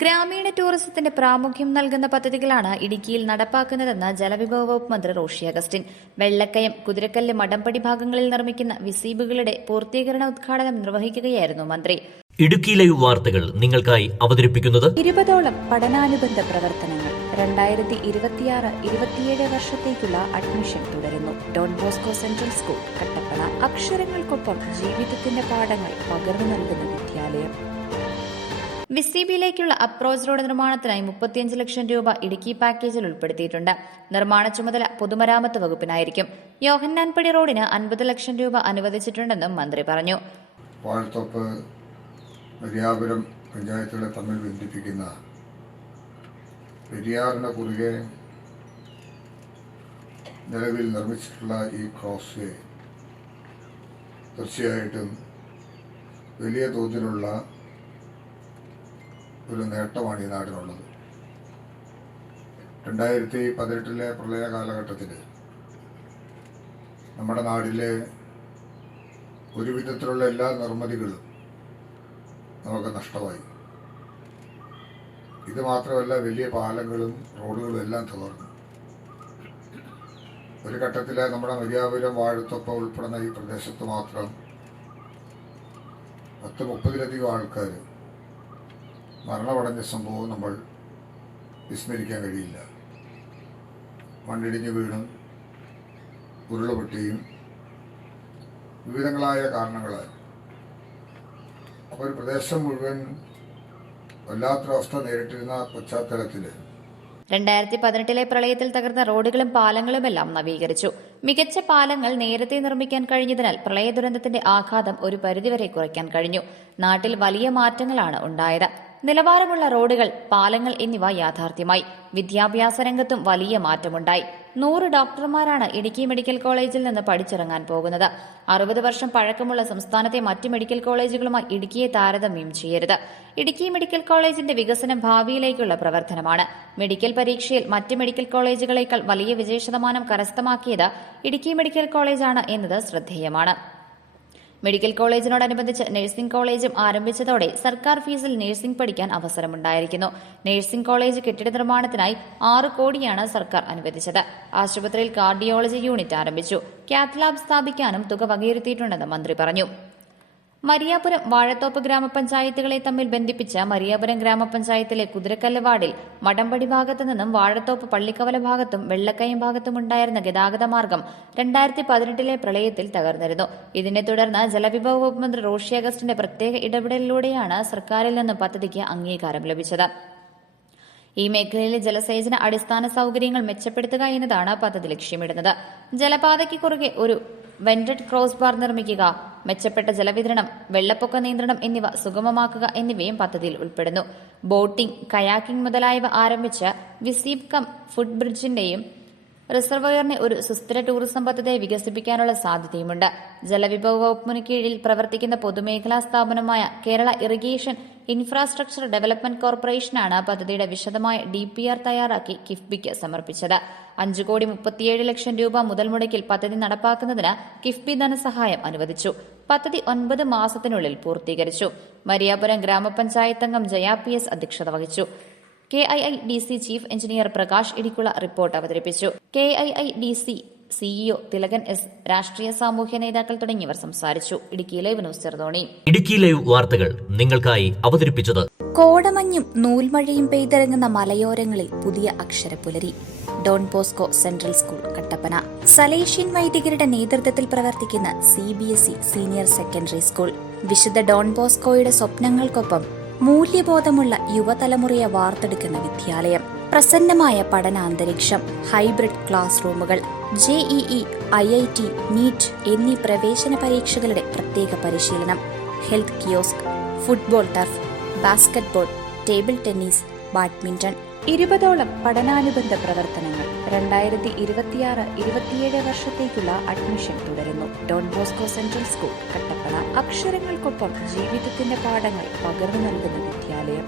ഗ്രാമീണ ടൂറിസത്തിന്റെ പ്രാമുഖ്യം നൽകുന്ന പദ്ധതികളാണ് ഇടുക്കിയിൽ നടപ്പാക്കുന്നതെന്ന് ജലവിഭവ വകുപ്പ് മന്ത്രി റോഷി അഗസ്റ്റിൻ. വെള്ളക്കയം, കുതിരക്കല്ല്, മടമ്പടി ഭാഗങ്ങളിൽ നിർമ്മിക്കുന്ന വിസീബുകളുടെ പൂർത്തീകരണ ഉദ്ഘാടനം നിർവഹിക്കുകയായിരുന്നു മന്ത്രി. ഇടുക്കി ലൈവ് വാർത്തകൾ നിങ്ങൾക്കായി അവതരിപ്പിക്കുന്നത് 20ഓളം പഠനാനുബന്ധ പ്രവർത്തനങ്ങൾ. 2026-27 വർഷത്തേക്കുള്ള അഡ്മിഷൻ തുടരുന്നു. Don Bosco central school, Kattappana. അക്ഷരങ്ങൾക്കൊപ്പം ജീവിതത്തിന്റെ പാഠങ്ങൾ പകർന്നു നൽകുന്ന വിദ്യാലയം. വിസിബിയിലേക്കുള്ള അപ്രോച്ച് റോഡ് നിർമ്മാണത്തിനായി 35 ലക്ഷം രൂപ ഇടുക്കി പാക്കേജിൽ ഉൾപ്പെടുത്തിയിട്ടുണ്ട്. നിർമ്മാണ ചുമതല പൊതുമരാമത്ത് വകുപ്പിനായിരിക്കും. യോഹന്നാൻപടി റോഡിന് 50 ലക്ഷം രൂപ അനുവദിച്ചിട്ടുണ്ടെന്നും മന്ത്രി പറഞ്ഞു. വാഴത്തോപ്പ് പെരിയാപുരം പഞ്ചായത്തുകളെ തമ്മിൽ ബന്ധിപ്പിക്കുന്ന പെരിയാറിന് കുറുകെ നിലവിൽ നിർമ്മിച്ചിട്ടുള്ള ഈ ക്രോസ് വേ തീർച്ചയായിട്ടും വലിയ തോതിലുള്ള ഒരു നേട്ടമാണ് ഈ നാടിനുള്ളത്. 2018 പ്രളയ കാലഘട്ടത്തിൽ നമ്മുടെ നാടിലെ ഒരുവിധത്തിലുള്ള എല്ലാ നിർമ്മിതികളും നമുക്ക് നഷ്ടമായി. ഇത് മാത്രമല്ല, വലിയ പാലങ്ങളും റോഡുകളും എല്ലാം തകർന്നു. ഒരു ഘട്ടത്തിൽ നമ്മുടെ മരിയാപുരം, വാഴത്തോപ്പ് ഉൾപ്പെടുന്ന ഈ പ്രദേശത്ത് മാത്രം 10-30 ആൾക്കാർ മരണമടഞ്ഞ സംഭവം നമ്മൾ വിസ്മരിക്കാൻ കഴിയില്ല. മണ്ണിടിഞ്ഞു വീണും ഉരുളുപൊട്ടിയും വിവിധങ്ങളായ കാരണങ്ങളാൽ അപ്പോൾ ഒരു പ്രദേശം മുഴുവൻ വല്ലാത്തൊരവസ്ഥ നേരിട്ടിരുന്ന പശ്ചാത്തലത്തിൽ 2018 പ്രളയത്തിൽ തകർന്ന റോഡുകളും പാലങ്ങളുമെല്ലാം നവീകരിച്ചു. മികച്ച പാലങ്ങൾ നേരത്തെ നിർമ്മിക്കാൻ കഴിഞ്ഞതിനാൽ പ്രളയ ദുരന്തത്തിന്റെ ആഘാതം ഒരു പരിധിവരെ കുറയ്ക്കാൻ കഴിഞ്ഞു. നാട്ടിൽ വലിയ മാറ്റങ്ങളാണ് ഉണ്ടായത്. നിലവാരമുള്ള റോഡുകൾ, പാലങ്ങൾ എന്നിവ യാഥാർത്ഥ്യമായി. വിദ്യാഭ്യാസ രംഗത്തും വലിയ മാറ്റമുണ്ടായി. 100 ഡോക്ടർമാരാണ് ഇടുക്കി മെഡിക്കൽ കോളേജിൽ നിന്ന് പഠിച്ചിറങ്ങാൻ പോകുന്നത്. 60 വർഷം പഴക്കമുള്ള സംസ്ഥാനത്തെ മറ്റ് മെഡിക്കൽ കോളേജുകളുമായി ഇടുക്കിയെ താരതമ്യം ചെയ്യരുത്. ഇടുക്കി മെഡിക്കൽ കോളേജിന്റെ വികസനം ഭാവിയിലേക്കുള്ള പ്രവർത്തനമാണ്. മെഡിക്കൽ പരീക്ഷയിൽ മറ്റ് മെഡിക്കൽ കോളേജുകളേക്കാൾ വലിയ വിജയശതമാനം കരസ്ഥമാക്കിയത് ഇടുക്കി മെഡിക്കൽ കോളേജാണ് എന്നത് ശ്രദ്ധേയമാണ്. മെഡിക്കൽ കോളേജിനോടനുബന്ധിച്ച് നഴ്സിംഗ് കോളേജും ആരംഭിച്ചതോടെ സർക്കാർ ഫീസിൽ നഴ്സിംഗ് പഠിക്കാൻ അവസരമുണ്ടായിരിക്കുന്നു. നഴ്സിംഗ് കോളേജ് കെട്ടിട നിർമ്മാണത്തിനായി 6 കോടിയാണ് സർക്കാർ അനുവദിച്ചത്. ആശുപത്രിയിൽ കാർഡിയോളജി യൂണിറ്റ് ആരംഭിച്ചു. കാത്ത് ലാബ് സ്ഥാപിക്കാനും തുക വകയിരുത്തിയിട്ടുണ്ടെന്ന് മന്ത്രി പറഞ്ഞു. മരിയാപുരം, വാഴത്തോപ്പ് ഗ്രാമപഞ്ചായത്തുകളെ തമ്മിൽ ബന്ധിപ്പിച്ച മരിയാപുരം ഗ്രാമപഞ്ചായത്തിലെ കുതിരക്കല്ല് വാർഡിൽ മടമ്പടി ഭാഗത്തു നിന്നും വാഴത്തോപ്പ് പള്ളിക്കവല ഭാഗത്തും വെള്ളക്കയം ഭാഗത്തും ഉണ്ടായിരുന്ന ഗതാഗത മാർഗം 2018 പ്രളയത്തിൽ തകർന്നിരുന്നു. ഇതിനെ തുടർന്ന് ജലവിഭവ വകുപ്പ് മന്ത്രി റോഷി അഗസ്റ്റിന്റെ പ്രത്യേക ഇടപെടലിലൂടെയാണ് സർക്കാരിൽ നിന്നും പദ്ധതിക്ക് അംഗീകാരം ലഭിച്ചത്. ഈ മേഖലയിലെ ജലസേചന അടിസ്ഥാന സൌകര്യങ്ങൾ മെച്ചപ്പെടുത്തുക എന്നതാണ് പദ്ധതി ലക്ഷ്യമിടുന്നത്. ജലപാതയ്ക്ക് കുറുകെ ഒരു വെന്റഡ് ക്രോസ് ബാർ നിർമ്മിക്കുക, മെച്ചപ്പെട്ട ജലവിതരണം, വെള്ളപ്പൊക്ക നിയന്ത്രണം എന്നിവ സുഗമമാക്കുക എന്നിവയും പദ്ധതിയിൽ ഉൾപ്പെടുന്നു. ബോട്ടിംഗ്, കയാക്കിംഗ് മുതലായവ ആരംഭിച്ച് വിസീബ് കം ഫുട് ബ്രിഡ്ജിന്റെയും റിസർവോയറിനെ ഒരു സുസ്ഥിര ടൂറിസം പദ്ധതിയെ വികസിപ്പിക്കാനുള്ള സാധ്യതയുമുണ്ട്. ജലവിഭവ വകുപ്പിന് കീഴിൽ പ്രവർത്തിക്കുന്ന പൊതുമേഖലാ സ്ഥാപനമായ കേരള ഇറിഗേഷൻ ഇൻഫ്രാസ്ട്രക്ചർ ഡെവലപ്മെന്റ് കോർപ്പറേഷനാണ് പദ്ധതിയുടെ വിശദമായ DPR തയ്യാറാക്കി കിഫ്ബിക്ക് സമർപ്പിച്ചത്. 5,37 ലക്ഷം രൂപ മുതൽ മുടക്കിൽ പദ്ധതി നടപ്പാക്കുന്നതിന് കിഫ്ബി ധനസഹായം അനുവദിച്ചു. പദ്ധതി 9 മാസത്തിനുള്ളിൽ പൂർത്തീകരിച്ചു. മരിയാപുരം ഗ്രാമപഞ്ചായത്ത് അംഗം ജയ PS അധ്യക്ഷത വഹിച്ചു. KIIDC chief engineer Prakash Idicula report അവതരിപ്പിച്ചു. KIIDC CEO തിലകൻ S, രാഷ്ട്രീയ സാമൂഹ്യ നേതാക്കൾ തുടങ്ങിയവർ സംസാരിച്ചു. Idukki live news Cheruthoni. Idukki live വാർത്തകൾ നിങ്ങൾക്കായി അവതരിപ്പിച്ചത് കോടമഞ്ഞും നൂൽമഴയും പെയ്തിറങ്ങുന്ന മലയോരങ്ങളിൽ പുതിയ അക്ഷരപ്പുലരി. Don Bosco central school, Kattappana. Salesian വൈദികരുടെ നേതൃത്വത്തിൽ പ്രവർത്തിക്കുന്ന CBSE സീനിയർ സെക്കൻഡറി സ്കൂൾ. വിശുദ്ധ ഡോൺ ബോസ്കോയുടെ സ്വപ്നങ്ങൾക്കൊപ്പം മൂല്യബോധമുള്ള യുവതലമുറയെ വാർത്തെടുക്കുന്ന വിദ്യാലയം. പ്രസന്നമായ പഠനാന്തരീക്ഷം, ഹൈബ്രിഡ് ക്ലാസ് റൂമുകൾ, JEE, IIT, NEET എന്നീ പ്രവേശന പരീക്ഷകളുടെ പ്രത്യേക പരിശീലനം, health kiosk, football turf, basketball, table tennis, badminton. 20ഓളം പഠനാനുബന്ധ പ്രവർത്തനങ്ങൾ. 2026-27 വർഷത്തേക്കുള്ള അഡ്മിഷൻ തുടരുന്നു. Don Bosco central school, Kattappana. അക്ഷരങ്ങൾക്കൊപ്പം ജീവിതത്തിന്റെ പാഠങ്ങൾ പകർന്നു നൽകുന്ന വിദ്യാലയം.